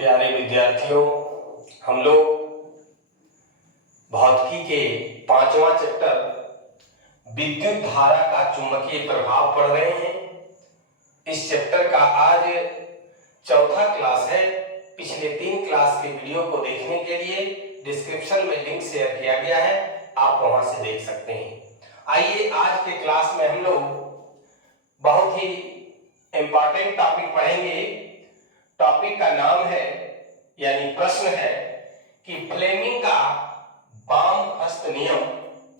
प्यारे विद्यार्थियों, हम लोग भौतिकी के 5वां चैप्टर विद्युत धारा का चुंबकीय प्रभाव पढ़ रहे हैं। इस चैप्टर का आज चौथा क्लास है। पिछले 3 क्लास के वीडियो को देखने के लिए डिस्क्रिप्शन में लिंक शेयर किया गया है, आप वहां से देख सकते हैं। आइए आज के क्लास में हम लोग बहुत ही इंपॉर्टेंट टॉपिक पढ़ेंगे। टॉपिक का नाम है यानी प्रश्न है कि फ्लेमिंग का वाम हस्त नियम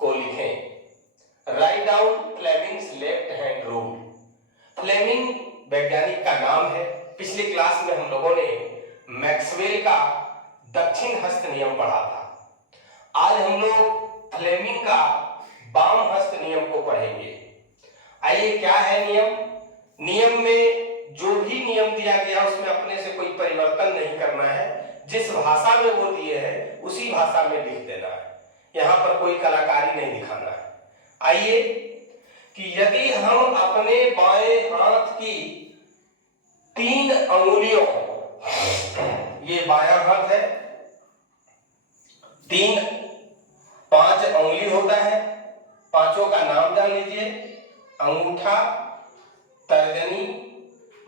को लिखें। Write down Fleming's left hand rule. Fleming वैज्ञानिक का नाम है। पिछली क्लास में हम लोगों ने मैक्सवेल का दक्षिण हस्त नियम पढ़ा था। आज हम लोग फ्लेमिंग का वाम हस्त नियम को पढ़ेंगे। आइए, क्या है नियम? नियम में जो भी नियम दिया गया उसमें अपने से कोई परिवर्तन नहीं करना है। जिस भाषा में वो दिए हैं उसी भाषा में लिख देना है। यहाँ पर कोई कलाकारी नहीं दिखाना है। आइए कि यदि हम अपने बाएं हाथ की 3 अंगुलियों, ये बायां हाथ है, 5 अंगुली होता है, पांचों का नाम जान लीजिए। अंगूठा, तर्जनी,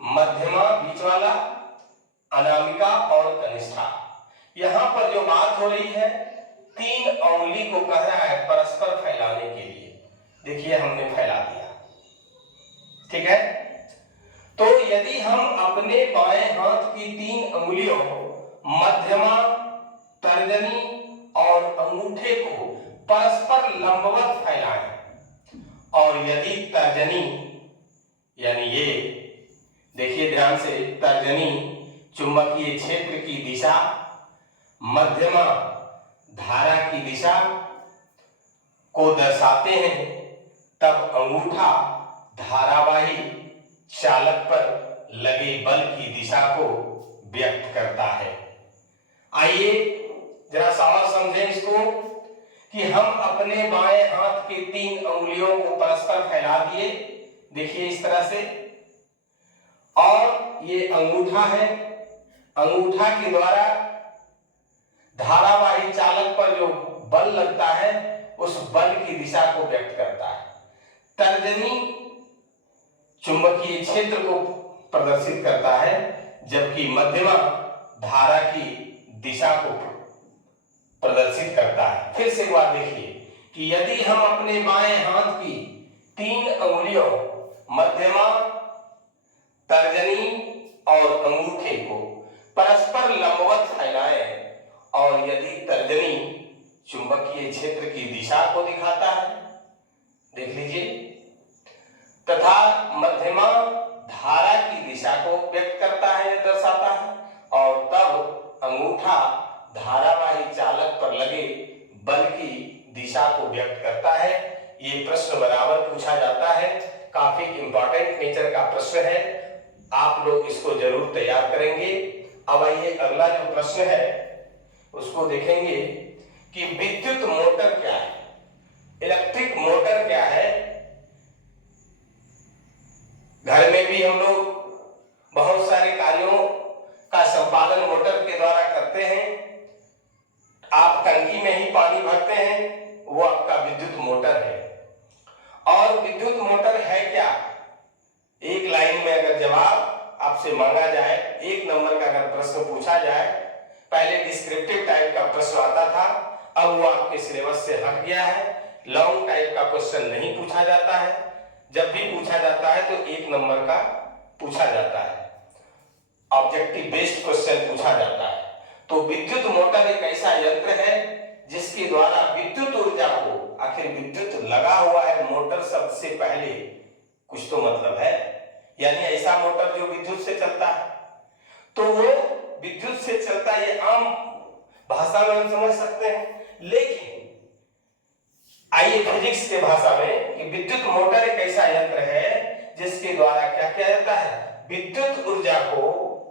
मध्यमा बीच वाला, अनामिका और कनिष्ठा। यहां पर जो बात हो रही है 3 अंगुली को कह रहा है परस्पर फैलाने के लिए। देखिए हमने फैला दिया, ठीक है। तो यदि हम अपने बाएं हाथ की 3 अंगुलियों मध्यमा, तर्जनी और अंगूठे को परस्पर लंबवत फैलाएं और यदि तर्जनी यानी ये देखिए ध्यान से, तर्जनी चुंबकीय क्षेत्र की दिशा, मध्यमा धारा की दिशा को दर्शाते हैं, तब अंगूठा धारावाही चालक पर लगे बल की दिशा को व्यक्त करता है। आइए जरा और समझें इसको कि हम अपने बाएं हाथ की 3 अंगुलियों को परस्पर फैला दिए, देखिए इस तरह से, और ये अंगूठा है। अंगूठा के द्वारा धारावाही चालक पर जो बल लगता है उस बल की दिशा को व्यक्त करता है। तर्जनी चुंबकीय क्षेत्र को प्रदर्शित करता है, जबकि मध्यमा धारा की दिशा को प्रदर्शित करता है। फिर से एक बार देखिए कि यदि हम अपने बाएं हाथ की 3 अंगुलियों मध्यमा, तर्जनी और अंगूठे को परस्पर लंबवत फैलाएं और यदि तर्जनी चुंबकीय क्षेत्र की दिशा को दिखाता है, देख लीजिए, तथा मध्यमा धारा की दिशा को व्यक्त करता है, दर्शाता है, और तब अंगूठा धारावाही चालक पर लगे बल की दिशा को व्यक्त करता है। ये प्रश्न बराबर पूछा जाता है। काफी इंपॉर्टेंट नेचर का प्रश्न है, आप लोग इसको जरूर तैयार करेंगे। अब आइए अगला जो प्रश्न है उसको देखेंगे कि विद्युत मोटर क्या है, इलेक्ट्रिक मोटर क्या है। घर में भी हम लोग बहुत सारे कार्यों का संपादन मोटर के द्वारा करते हैं। आप टंकी में ही पानी भरते हैं, वो आपका विद्युत मोटर है। और विद्युत मोटर है क्या? एक लाइन में अगर जवाब आपसे मांगा जाए, 1 नंबर का अगर प्रश्न पूछा जाए, पहले डिस्क्रिप्टिव टाइप का प्रश्न आता था, अब वो आपके सिलेबस से हट गया है। लॉन्ग टाइप का क्वेश्चन नहीं पूछा जाता है। जब भी पूछा जाता है तो 1 नंबर का पूछा जाता है, ऑब्जेक्टिव बेस्ड क्वेश्चन पूछा जाता है। तो विद्युत मोटर एक ऐसा यंत्र है जिसके द्वारा विद्युत ऊर्जा को, आखिर विद्युत लगा हुआ है मोटर शब्द से पहले, कुछ तो मतलब है, यानी ऐसा मोटर जो विद्युत से चलता है, तो वो विद्युत से चलता है, ये आम भाषा में हम समझ सकते हैं। लेकिन आइए फिजिक्स के भाषा में कि विद्युत मोटर एक ऐसा यंत्र है जिसके द्वारा क्या किया जाता है, विद्युत ऊर्जा को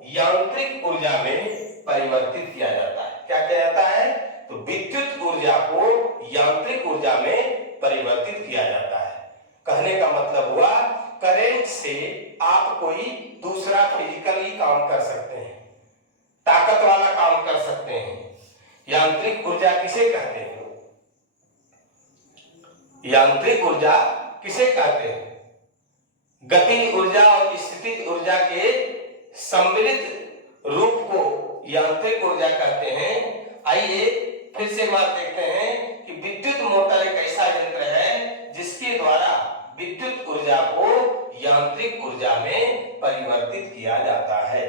यांत्रिक ऊर्जा में परिवर्तित किया जाता है। क्या किया जाता है? तो विद्युत ऊर्जा को यांत्रिक ऊर्जा में परिवर्तित किया जाता है। कहने का मतलब हुआ करंट से आप कोई दूसरा फिजिकली काम कर सकते हैं। ताकत वाला काम कर सकते हैं। यांत्रिक ऊर्जा किसे कहते हैं? यांत्रिक ऊर्जा किसे कहते हैं? गति ऊर्जा और स्थितिज ऊर्जा के सम्मिलित रूप को यांत्रिक ऊर्जा कहते हैं। आइए फिर से एक बार देखते हैं कि विद्युत मोटर एक ऐसा यंत्र है जिसके द्वारा विद्युत ऊर्जा को यांत्रिक ऊर्जा में परिवर्तित किया जाता है।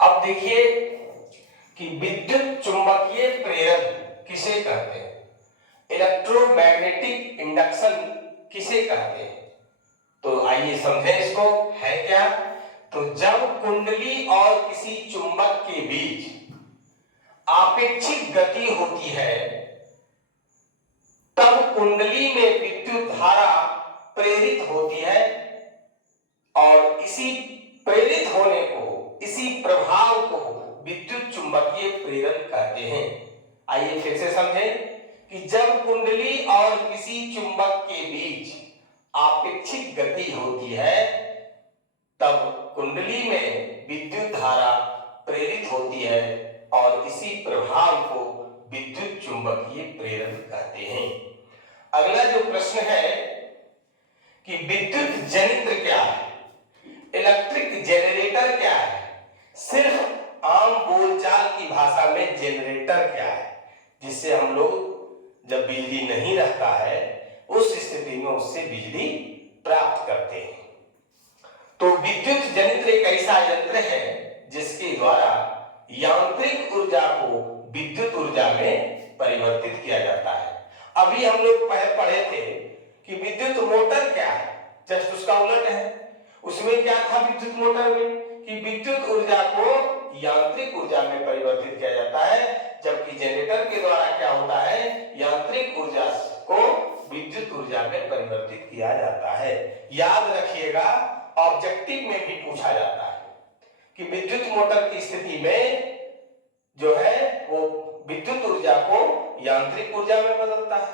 अब देखिए कि विद्युत चुंबकीय प्रेरण किसे कहते हैं? इलेक्ट्रोमैग्नेटिक इंडक्शन किसे कहते हैं? तो आइए समझें इसको। है क्या? तो जब कुंडली और किसी चुंबक के बीच आपेक्षिक गति होती है तब कुंडली में विद्युत धारा प्रेरित होती है और इसी प्रेरित होने को, इसी प्रभाव को विद्युत चुंबकीय प्रेरण कहते हैं। आइए फिर से समझें कि जब कुंडली और किसी चुंबक के बीच आपेक्षिक गति होती है तब कुंडली में विद्युत धारा प्रेरित होती है और इसी प्रभाव को विद्युत चुंबकीय प्रेरण कहते हैं। अगला जो प्रश्न है कि विद्युत जनित्र क्या है? इलेक्ट्रिक जनरेटर क्या है? सिर्फ आम बोलचाल की भाषा में जनरेटर क्या है? जिससे हम लोग जब बिजली नहीं रहता है उस स्थिति में उससे बिजली प्राप्त करते हैं। तो विद्युत जनित्र एक ऐसा यंत्र है जिसके द्वारा यांत्रिक ऊर्जा को विद्युत ऊर्जा में परिवर्तित किया जाता है। अभी हम लोग पढ़े थे कि विद्युत मोटर क्या है, जस्ट उसका उलट है। उसमें क्या था विद्युत मोटर में कि विद्युत ऊर्जा को यांत्रिक ऊर्जा में परिवर्तित किया जाता है, जबकि जनरेटर के द्वारा क्या होता है, यांत्रिक ऊर्जा को विद्युत ऊर्जा में परिवर्तित किया जाता है। याद रखिएगा, ऑब्जेक्टिव में भी पूछा जाता है कि विद्युत मोटर की स्थिति में जो है वो विद्युत ऊर्जा को यांत्रिक ऊर्जा में बदलता है,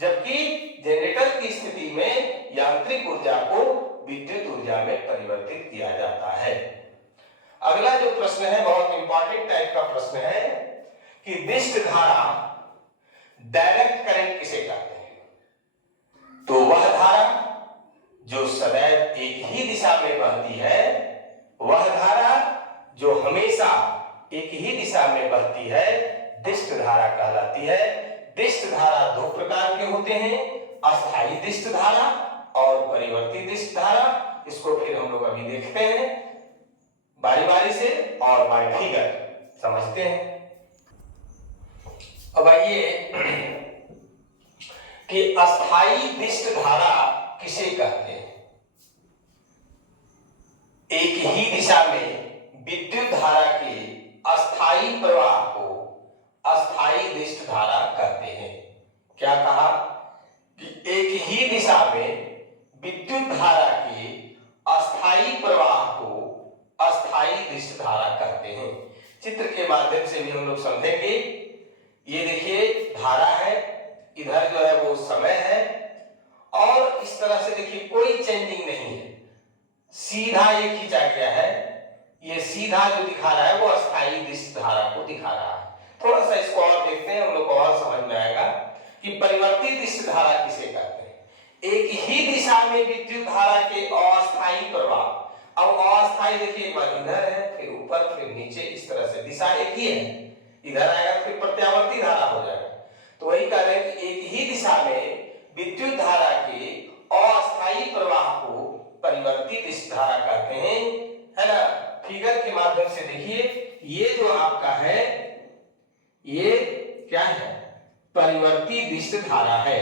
जबकि जनरेटर की स्थिति में यांत्रिक ऊर्जा को विद्युत ऊर्जा में परिवर्तित किया जाता है। अगला जो प्रश्न है बहुत इंपॉर्टेंट टाइप का प्रश्न है कि विशिष्ट धारा डायरेक्ट करंट किसे कहते हैं? तो वह धारा जो सदैव एक ही दिशा में बहती है, वह धारा जो हमेशा एक ही दिशा में बहती है, दिष्ट धारा कहलाती है। दिष्ट धारा दो प्रकार के होते हैं, अस्थायी दिष्ट धारा और परिवर्ती दिष्ट धारा। इसको फिर हम लोग अभी देखते हैं बारी बारी से और बाय फिगर समझते हैं। अब आइए कि अस्थायी दिष्ट धारा किसे कहते हैं? एक ही दिशा में विद्युत धारा के अस्थायी प्रवाह को अस्थायी दिष्ट धारा कहते हैं। क्या कहा कि एक ही दिशा में विद्युत धारा के अस्थायी प्रवाह को अस्थायी दिष्ट धारा कहते हैं। चित्र के माध्यम से भी हम लोग समझेंगे। ये देखिए धारा है, इधर जो है वो समय है और इस तरह से देखिए कोई चेंजिंग नहीं है, सीधा ये खींचा गया है। ये सीधा जो दिखा रहा है वो अस्थायी दिष्ट धारा को दिखा रहा है। थोड़ा सा इसको और देखते हैं, हम लोग को और समझ में आएगा कि परिवर्ती दिष्ट धारा किसे कहते हैं। एक ही दिशा में विद्युत धारा के अस्थायी प्रवाह। अब अस्थायी देखिए एक बार इधर है, फिर ऊपर, फिर नीचे, इस तरह से दिशा एक ही है। इधर आएगा फिर प्रत्यावर्ती धारा हो जाएगा। तो वही कह रहे हैं कि एक ही दिशा में विद्युत धारा के अस्थायी प्रवाह को परिवर्ती दिष्ट धारा कहते हैं, है ना। फिगर के माध्यम से देखिए, ये जो आपका है ये क्या है, परिवर्ती दिष्ट धारा है।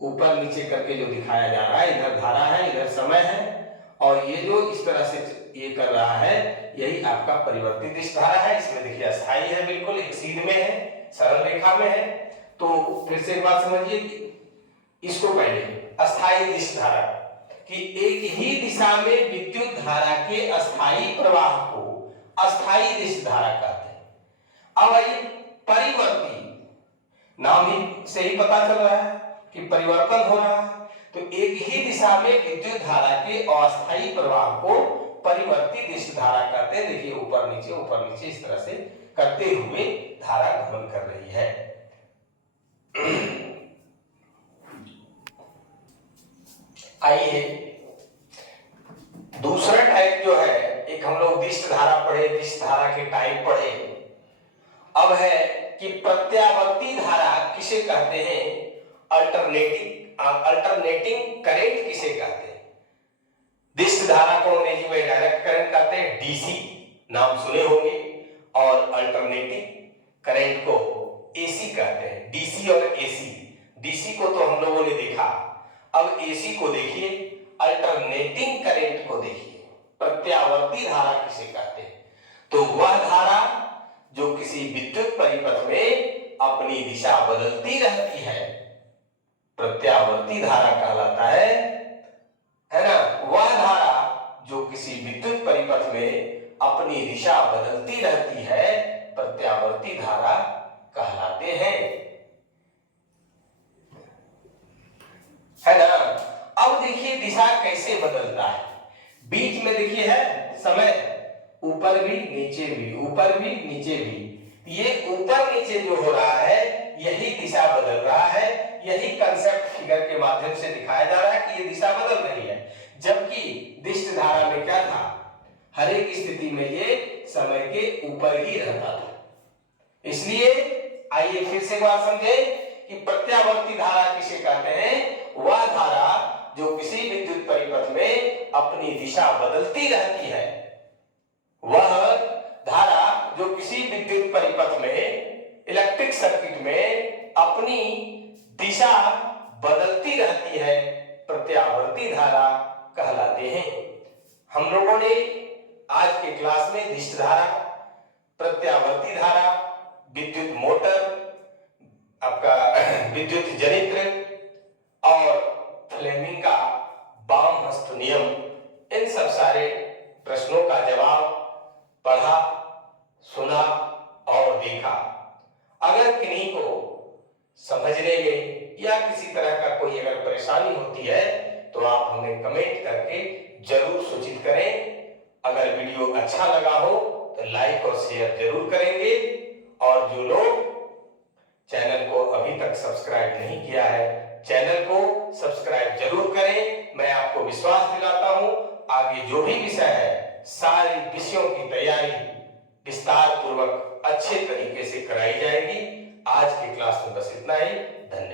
ऊपर नीचे करके जो दिखाया जा रहा है, इधर धारा है, इधर समय है और ये जो इस तरह से ये कर रहा है, यही आपका परिवर्ती दिष्ट धारा है। इसमें देखिए अस्थायी है, बिल्कुल एक सीध में है, सरल रेखा में है। तो फिर से एक बात समझिए कि इसको पहले अस्थायी दिष्ट धारा कि एक ही दिशा में विद्युत धारा के अस्थायी प्रवाह को अस्थायी दिष्ट धारा कहते हैं। अब आइए परिवर्ती, नाम ही से ही पता चल रहा है कि परिवर्तन हो रहा है। तो एक ही दिशा में विद्युत धारा के अस्थायी प्रवाह को परिवर्ती दिष्ट धारा कहते हैं। देखिए ऊपर नीचे इस तरह से करते हुए धारा गमन कर रही है। आइए दूसरा टाइप जो है, एक हम लोग दिष्ट धारा पढ़े, दिष्ट धारा के टाइप पढ़े, अब है कि प्रत्यावर्ती धारा किसे कहते हैं, अल्टरनेटिंग करंट किसे कहते हैं। दिष्ट धारा को अंग्रेजी में डायरेक्ट करंट कहते हैं, डीसी नाम सुने होंगे, और अल्टरनेटिंग करंट को एसी कहते हैं। डीसी और एसी, डीसी को तो हम लोगों ने देखा, अब एसी को देखिए, अल्टरनेटिंग करंट को देखिए। प्रत्यावर्ती धारा किसे कहते हैं, तो वह धारा जो किसी विद्युत परिपथ में अपनी दिशा बदलती रहती है, प्रत्यावर्ती धारा कहलाता है ना। वह धारा जो किसी विद्युत परिपथ में अपनी दिशा बदलती रहती है, प्रत्यावर्ती धारा कहलाते हैं, है ना। अब देखिए दिशा कैसे बदलता है, बीच में देखिए है समय, ऊपर भी नीचे भी, ऊपर भी नीचे भी, ये ऊपर नीचे जो हो रहा है यही दिशा बदल रहा है। यही कंसेप्ट फिगर के माध्यम से दिखाया जा रहा है कि ये दिशा बदल रही है। जबकि दिष्ट धारा में क्या था, हर एक स्थिति में ये समय के ऊपर ही रहता था। इसलिए आइए फिर से एक बार समझे कि प्रत्यावर्ती धारा किसे कहते हैं, वह धारा जो किसी विद्युत परिपथ में अपनी दिशा बदलती रहती है, वह धारा जो किसी विद्युत परिपथ में, इलेक्ट्रिक सर्किट में अपनी दिशा बदलती रहती है, प्रत्यावर्ती धारा कहलाते हैं। हम लोगों ने आज के क्लास में दिष्ट धारा, प्रत्यावर्ती धारा, विद्युत मोटर, आपका विद्युत जनित्र और फ्लेमिंग का बाम हस्त नियम, इन सब सारे प्रश्नों का जवाब पढ़ा, सुना और देखा। अगर किन्हीं को समझने में या किसी तरह का कोई अगर परेशानी होती है तो आप हमें कमेंट करके जरूर सूचित करें। अगर वीडियो अच्छा लगा हो तो लाइक और शेयर जरूर करेंगे, और जो लोग चैनल को अभी तक सब्सक्राइब नहीं किया है, चैनल को सब्सक्राइब जरूर करें। मैं आपको विश्वास दिलाता हूं आगे जो भी विषय है, सारे विषयों की तैयारी विस्तार पूर्वक अच्छे तरीके से कराई जाएगी। आज की क्लास में बस इतना ही। धन्यवाद।